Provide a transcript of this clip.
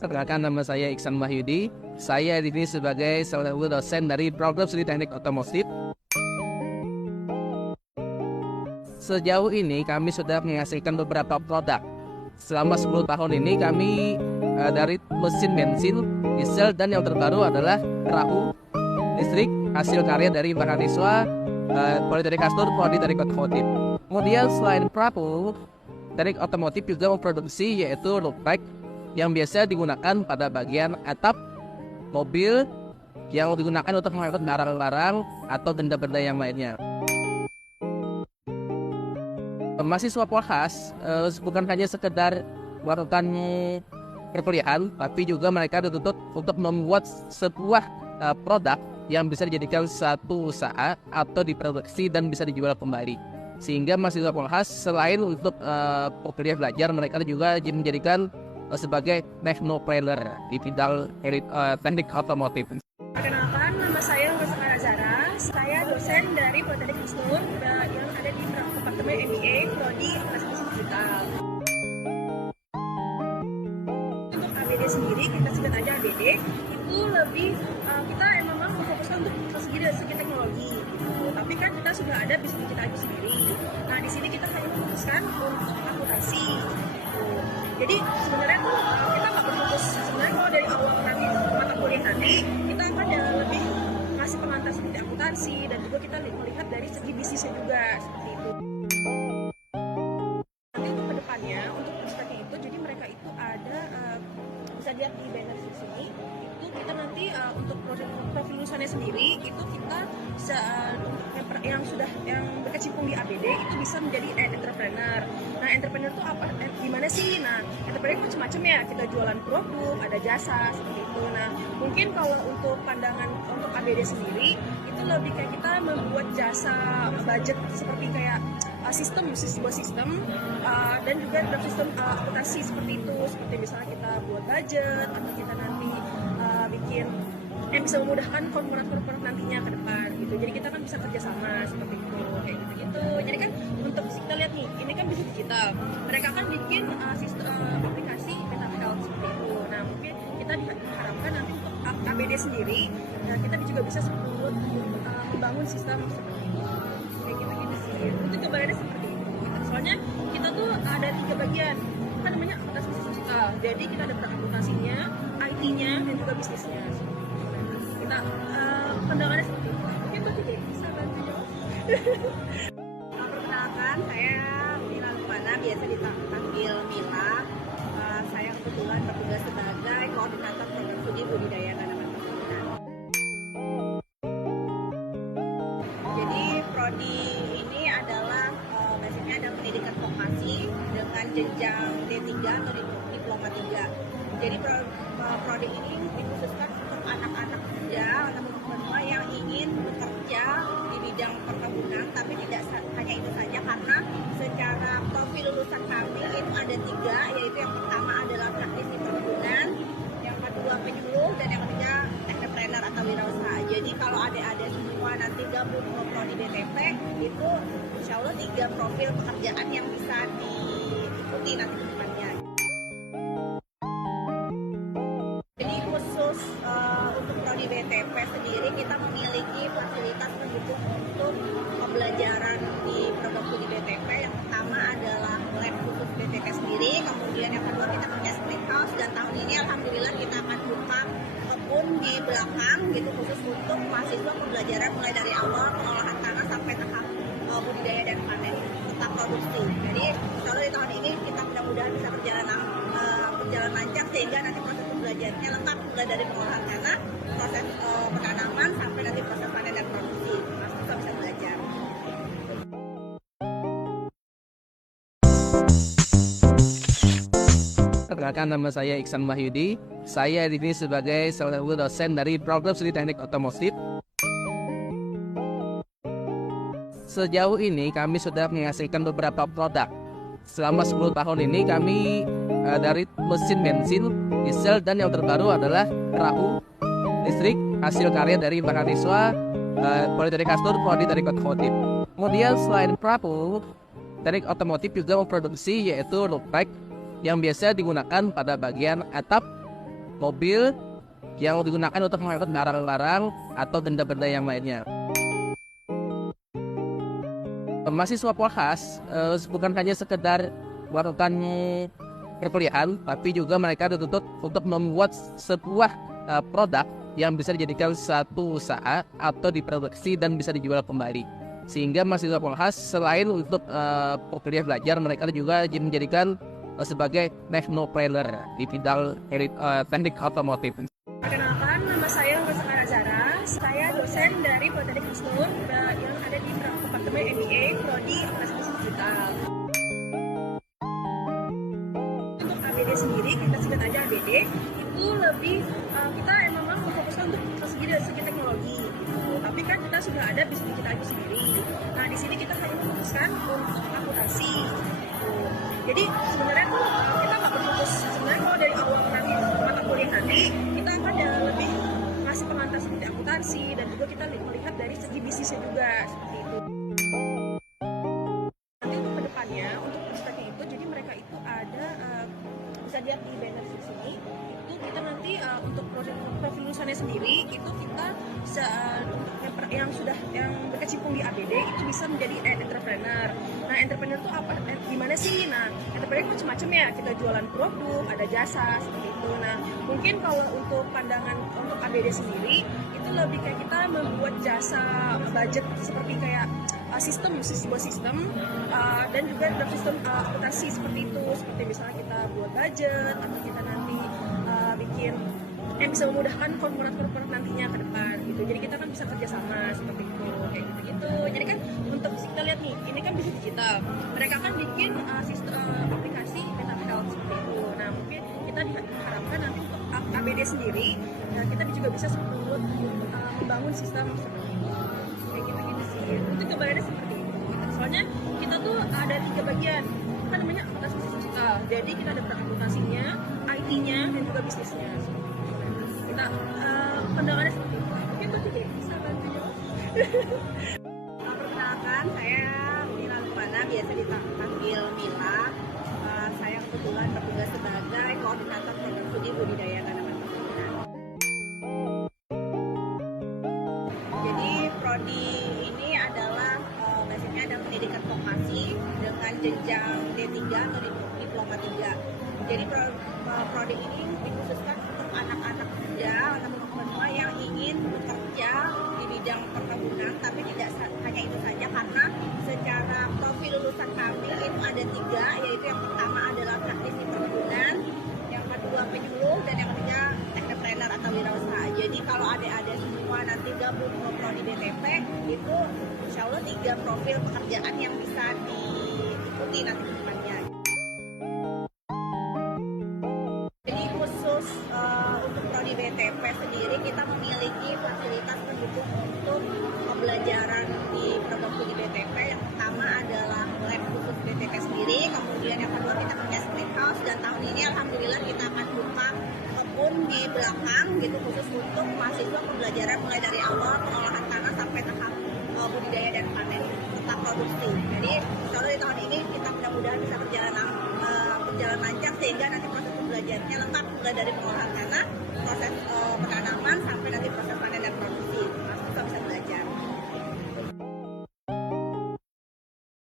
Perkenalkan, nama saya Iksan Mahyudi. Saya di sini sebagai salah satu dosen dari program studi teknik otomotif. Sejauh ini kami sudah menghasilkan beberapa produk. Selama 10 tahun ini kami dari mesin bensin, diesel, dan yang terbaru adalah perahu listrik hasil karya dari mahasiswa Politeknik Kastur, Prodi Teknik Otomotif. Kemudian selain perahu, Teknik Otomotif juga memproduksi yaitu road bike yang biasa digunakan pada bagian atap mobil yang digunakan untuk mengangkut barang-barang atau benda-benda yang lainnya. Mahasiswa Polhas bukan hanya sekedar melakukan perkuliahan, tapi juga mereka dituntut untuk membuat sebuah produk yang bisa dijadikan satu usaha atau diproduksi dan bisa dijual kembali. Sehingga mahasiswa Polhas selain untuk kuliah belajar, mereka juga menjadikan sebagai technopreneur di bidang teknik otomotif. Perkenalkan, nama saya Rosa Zara. Saya dosen dari Politeknik Kastur yang ada di Departemen MBA Prodi Administrasi Digital. Untuk ABD sendiri, kita sebut aja ABD, itu lebih kita memang memfokuskan untuk dari segi teknologi, gitu. Tapi kan kita sudah ada bisnis kita itu sendiri. Nah, di sini kita hanya memfokuskan untuk akuntansi. Gitu. Jadi sebenarnya tuh kita nggak berfokus sebenarnya kalau dari awal nanti mata kuliah nanti kita akan lebih ngasih pengantar seperti akuntansi dan juga kita melihat dari segi bisnisnya juga seperti itu. Nanti untuk kedepannya untuk bisnisnya itu jadi mereka itu ada bisa lihat di banner di sini itu kita nanti untuk profil lulusannya sendiri itu kita yang berkecimpung di ABD itu bisa menjadi entrepreneur. Nah, entrepreneur itu apa? Gimana sih? Nah, entrepreneur itu macam-macam ya. Kita jualan produk, ada jasa seperti itu. Nah, mungkin kalau untuk pandangan untuk ABD sendiri itu lebih kayak kita membuat jasa budget seperti kayak sebuah sistem dan juga dalam sistem akuntansi seperti itu. Seperti misalnya kita buat budget atau kita nanti bikin yang bisa memudahkan korporat-korporat nantinya ke depan gitu. Jadi kita kan bisa kerjasama seperti itu kayak gitu. Jadi kan untuk kita lihat nih, ini kan bisnis digital. Mereka kan bikin sistem aplikasi mental health seperti itu. Nah, mungkin kita diharapkan nanti untuk ABD sendiri, nah kita juga bisa membangun sistem seperti itu. Kayak gitu sih. Itu gambarannya seperti itu. Soalnya kita tuh ada 3 bagian. Kan namanya akuntansi digital. Jadi kita ada akuntansinya, IT-nya, dan juga bisnisnya. Kita pandangannya seperti itu. Mungkin tuh jadi bisa bantu jawab. Perkenalkan, saya Mila Lumana, biasa dipanggil Mila. Saya kebetulan bertugas sebagai koordinator program studi budidaya tanaman perkebunan. Jadi prodi ini adalah basicnya ada pendidikan vokasi dengan jenjang D3 atau diploma 3. Jadi prodi ini dikhususkan untuk anak-anak muda atau perempuan yang ingin bekerja di bidang perkebunan, tapi tidak hanya itu saja karena secara profil lulusan kami itu ada 3, yaitu yang pertama adalah praktisi perkebunan, yang kedua penyuluh, dan yang ketiga entrepreneur atau wirausaha. Jadi kalau adik-adik semua nanti gabung ke prodi BTP itu insya Allah 3 profil pekerjaan yang bisa diikuti nanti ke depannya. Jadi khusus untuk prodi BTP sendiri kita memiliki fasilitas pendukung untuk pembelajaran di program studi BTP. Yang pertama adalah lab khusus BTP sendiri, kemudian yang kedua kita punya split house, dan tahun ini alhamdulillah kita akan buka kebun di belakang gitu khusus untuk mahasiswa pembelajaran mulai dari awal pengolahan tanah sampai tahap budidaya dan panen tetap produksi. Jadi kalau di tahun ini kita mudah-mudahan bisa berjalan lancar sehingga nanti proses pembelajarannya lengkap mulai dari pengolahan tanah, proses penanaman sampai nanti proses panen dan produksi. Mahasiswa bisa belajar. Perkenalkan, nama saya Iksan Mahyudi. Saya di sini sebagai salah satu dosen dari program studi teknik otomotif. Sejauh ini kami sudah menghasilkan beberapa produk. Selama 10 tahun ini kami dari mesin bensin, diesel, dan yang terbaru adalah perahu listrik hasil karya dari mahasiswa Politeknik Kastur, Prodi Teknik Otomotif. Kemudian selain perahu, Teknik Otomotif juga memproduksi yaitu road bike yang biasa digunakan pada bagian atap mobil yang digunakan untuk mengangkut barang-barang atau benda-benda yang lainnya. Mahasiswa Polhas bukan hanya sekedar melakukan perkuliahan, tapi juga mereka dituntut untuk membuat sebuah produk yang bisa dijadikan satu usaha atau diproduksi dan bisa dijual kembali. Sehingga mahasiswa Polhas selain untuk kuliah belajar, mereka juga menjadikan sebagai technopreneur di bidang teknik otomotif. Perkenalkan, nama saya Nurul Zara. Saya dosen dari Politeknik Kristen yang ada di Departemen MBA Prodi Operasi Bisnis Digital. Untuk ABD sendiri, kita singkat aja ABD, itu lebih kita memang memfokuskan untuk segi teknologi. Tapi kan kita sudah ada bisnis kita itu sendiri. Nah, di sini kita hanya memfokuskan untuk akuntansi. Jadi sebenarnya tuh kita nggak berfokus, sebenarnya kalau dari awal nanti mata kuliah nanti kita akan lebih ngasih pengantar seperti akuntansi, dan juga kita melihat dari segi bisnisnya juga seperti itu. Nanti untuk kedepannya untuk pesertanya itu, jadi mereka itu ada bisa lihat di banner di sini, itu kita nanti untuk profil lulusannya sendiri itu kita yang berkecimpung di ABD itu bisa menjadi entrepreneur. Nah, entrepreneur itu apa? Gimana sih? Nah, entrepreneur itu macam-macam ya. Kita jualan produk, ada jasa seperti itu. Nah, mungkin kalau untuk pandangan untuk ABD sendiri itu lebih kayak kita membuat jasa budget seperti kayak sebuah sistem dan juga dalam sistem akuntansi seperti itu. Seperti misalnya kita buat budget atau kita nanti bikin yang bisa memudahkan korporat-korporat nantinya ke depan gitu. Jadi kita kan bisa kerjasama seperti itu, kayak gitu-gitu. Jadi kan untuk kita lihat nih, ini kan bisnis digital. Mereka kan bikin sistem aplikasi mental health seperti itu. Nah, mungkin kita diharapkan nanti untuk ABD sendiri, kita juga bisa membangun sistem seperti itu. Kayak gitu-gitu sih. Itu gambarannya seperti itu. Soalnya kita tuh ada 3 bagian. Kan namanya akuntansi bisnis digital. Jadi kita ada akuntansinya, IT-nya, dan juga bisnisnya. Kita pandangannya seperti itu. Mungkin tuh jadi bisa bantu jawab. Perkenalkan, saya Mila Lukmana, biasa dipanggil Mila. Saya kebetulan bertugas sebagai koordinator program studi budidaya tanaman perkebunan. Jadi prodi ini adalah basicnya adalah pendidikan vokasi dengan jenjang D3 atau diploma 3. Jadi prodi ini dikhususkan untuk anak-anak muda atau perempuan yang ingin bekerja di bidang perkebunan, tapi tidak hanya itu saja, karena secara profil lulusan kami itu ada 3, yaitu yang pertama adalah praktisi perkebunan, yang kedua penyuluh, dan yang ketiga entrepreneur atau wirausaha. Jadi kalau adik-adik semua nanti gabung ke prodi BTP, itu insya Allah 3 profil pekerjaan yang bisa diikuti nanti ke depannya. Jadi khusus untuk prodi BTP sendiri kita memiliki fasilitas pendukung untuk pembelajaran di program studi BTP. Yang pertama adalah lab khusus BTP sendiri, kemudian yang kedua kita punya greenhouse, dan tahun ini alhamdulillah kita akan buka kebun di belakang gitu khusus untuk mahasiswa pembelajaran mulai dari awal pengolahan tanah sampai tahap budidaya dan panen serta produksi. Jadi kalau di tahun ini kita mudah-mudahan bisa berjalan lancar sehingga nanti proses pembelajarannya lengkap, mulai dari pengolahan tanah, proses